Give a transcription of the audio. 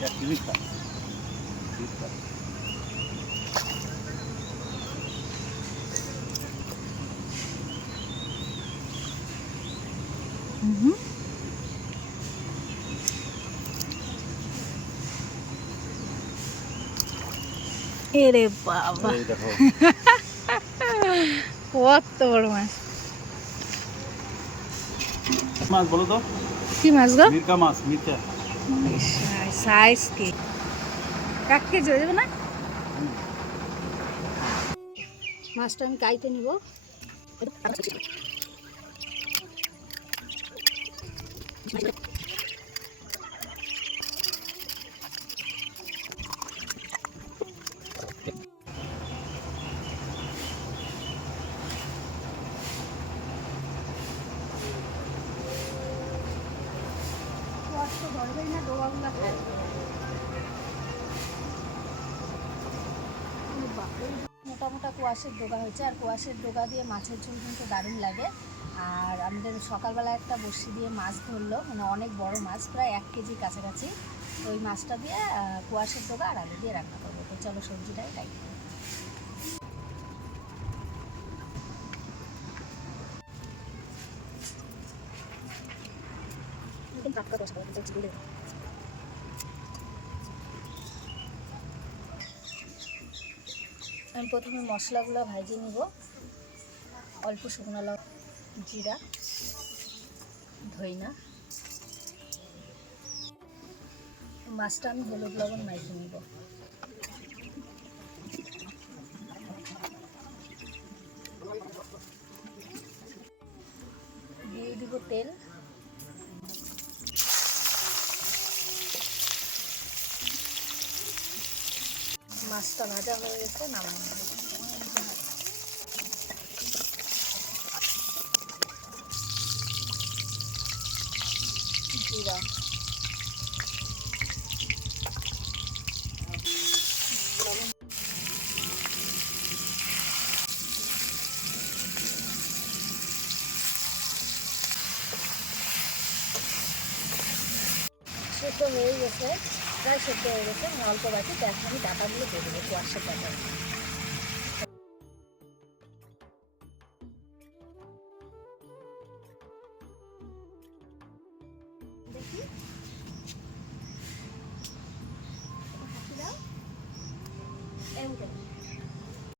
এরে বাবা, কত বড় মাছ! মাছ বলো তো কি মাছ গো? মিরকা মাছ, মিরকা সাইজ কি 1 কেজি হয়ে যাবে না? মাছটা আমি কাইতে নিব। মোটা মোটা কুয়াশের ডোগা হয়েছে, আর কুয়াশের ডোগা দিয়ে মাছের ঝোল কিন্তু দারুণ লাগে। আর আমাদের সকালবেলা একটা বড়শি দিয়ে মাছ ধরলো, মানে অনেক বড় মাছ, প্রায় 1 কেজির কাছাকাছি। তো ওই মাছটা দিয়ে কুয়াশের ডোগা আর আলু দিয়ে রান্না করবো। তো চলো সবজিটাই তাই। আমি প্রথমে মশলাগুলো ভাজিয়ে নিব। অল্প শুকনো লঙ্কা, জিরা, ধইনা, মাছটা আমি হলুদ লবণ মাখিয়ে নিব। দিয়ে দিব তেল, মাছটা ভাজা হয়ে গেছে, নামানো হবে। জিরা, সেদ্ধ হয়ে গেছে, প্রায় সেদ্ধ হয়ে গেছে, আমি অল্প বাকি। এখন আমি ডাটাগুলো দিয়ে দেবো, কুয়াশার ডাটা। দেখি